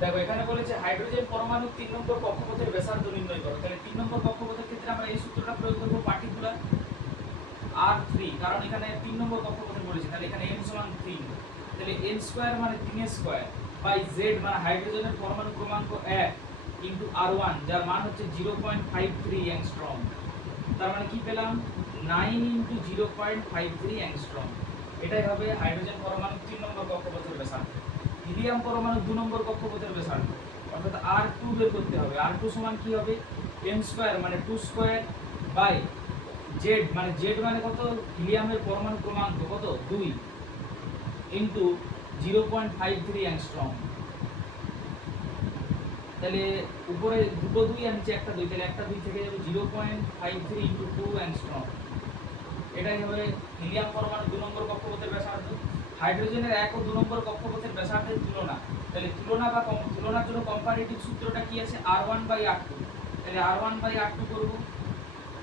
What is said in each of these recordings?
দেখো এখানে বলেছে হাইড্রোজেন পরমাণু 3 নম্বর কক্ষপথের ব্যাসার্ধ নির্ণয় করো। তাহলে 3 নম্বর কক্ষপথের ক্ষেত্রে আমরা এই সূত্রটা প্রয়োগ করব, পার্টিকুলার R3, কারণ এখানে 3 নম্বর কক্ষপথে বলেছে, তাহলে এখানে n সমান 3, তাহলে n স্কয়ার মানে 3 স্কয়ার বাই z মানে হাইড্রোজেনের পরমাণু ক্রমাঙ্ক 1 ইনটু R1 যার মান হচ্ছে 0.53 অ্যাংস্ট্রম। তার মানে কি পেলাম 9 ইনটু 0.53 অ্যাংস্ট্রম। এটাই হবে হাইড্রোজেন পরমাণু 3 নম্বর কক্ষপথের ব্যাসার্ধ। হিলিয়াম পরমাণু 2 নম্বর কক্ষপথের ব্যাসার্ধ অর্থাৎ R2 বের করতে হবে। R2 সমান কি হবে m স্কয়ার মানে 2 স্কয়ার বাই z মানে কত, হিলিয়ামের পরমাণু ক্রমাঙ্ক কত 2 ইনটু 0.53 অ্যাংস্ট্রম। তাহলে উপরে দুটো 2 আর নিচে একটা 2, তাহলে একটা 2 থেকে যাবে 0.53 ইনটু 2 অ্যাংস্ট্রম। এটাই হবে হিলিয়াম পরমাণু 2 নম্বর কক্ষপথের ব্যাসার্ধ। হাইড্রোজেনের 1 ও 2 নম্বর কক্ষপথের ব্যাসার্ধের তুলনা, তাহলে তুলনার জন্য কম্পারেটিভ সূত্রটা কি আছে R1/R2, তাহলে R1/R2 করব।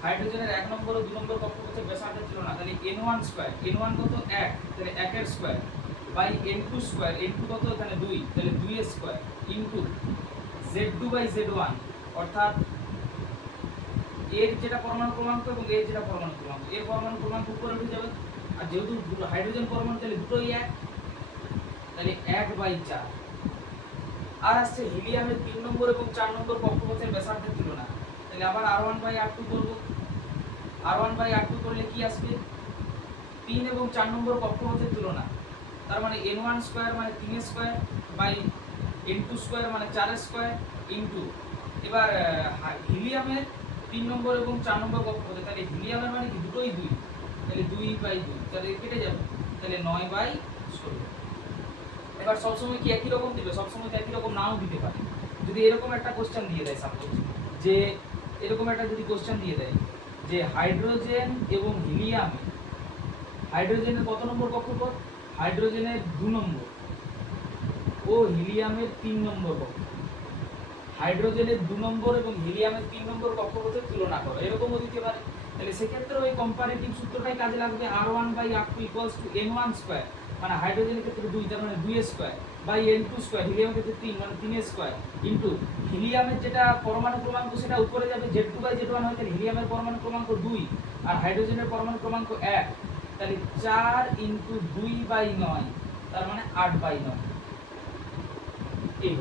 হাইড্রোজেনের 1 নম্বর ও 2 নম্বর কক্ষপথের ব্যাসার্ধের তুলনা, তাহলে n1 স্কয়ার, n1 কত 1, তাহলে 1 এর square by n2 square, n2 কত এখানে 2, তাহলে 2 এর স্কয়ার ইনটু z2/z1 অর্থাৎ এর যেটা পরমাণু ক্রমাঙ্ক এবং এর যেটা পরমাণু ক্রমাঙ্ক, এর পরমাণু ক্রমাঙ্ক উপরে উঠে যাবে, আর যেহেতু হাইড্রোজেন পরমাণু তাহলে দুটোই 1, তাহলে 1/4। আর আসছে হিলিয়ামের 3 নম্বর এবং 4 নম্বর কক্ষপথের ব্যাসার্ধের তুলনা, তাহলে আবার R1/R2 করব। R1/R2 করলে কি আসবে 3 এবং 4 নম্বর কক্ষপথের তুলনা, তার মানে n1 স্কয়ার মানে 3 স্কয়ার বাই n2 স্কয়ার মানে 4 স্কয়ার ইনটু এবার হিলিয়ামের 3 নম্বর এবং 4 নম্বর কক্ষপথে, তাহলে হিলিয়ামের মানে কি দুটোই 2, তাহলে 2/2, তাহলে কেটে যাবে, তাহলে 9/16। এবার সবসময় কি একই রকম দিবে, সবসময় তো একই রকম নাও দিতে পারে। যদি এরকম একটা কোশ্চেন দিয়ে দেয়, সাপোজ যে এরকম একটা যদি কোশ্চেন দিয়ে দেয় যে হাইড্রোজেন এবং হিলিয়ামে, হাইড্রোজেনের কত নম্বর কক্ষপথ, হাইড্রোজেনের 2 নম্বর ও হিলিয়ামের 3 নম্বর কক্ষপথ, হাইড্রোজেনের 2 নম্বর এবং হিলিয়ামের 3 নম্বর কক্ষপথের তুলনা করো, এরকমও দিতে পারে। তাহলে সেক্ষেত্রে ওই কম্পারেটিভ সূত্রটাই কাজে লাগবে, R1/R2 = n1 স্কয়ার মানে হাইড্রোজেনের ক্ষেত্রে 2, তার মানে 2 স্কয়ার বাই n2 স্কয়ার, হিলিয়ামের ক্ষেত্রে 3 মানে 3 স্কয়ার ইনটু হিলিয়ামের যেটা পরমাণু ক্রমাঙ্ক সেটা উপরে যাবে, z2/z1 হয়, তাহলে হিলিয়ামের পরমাণু ক্রমাঙ্ক 2 আর হাইড্রোজেনের পরমাণু ক্রমাঙ্ক 1, তাহলে 4 ইনটু 2/9, তার মানে 8/9। এই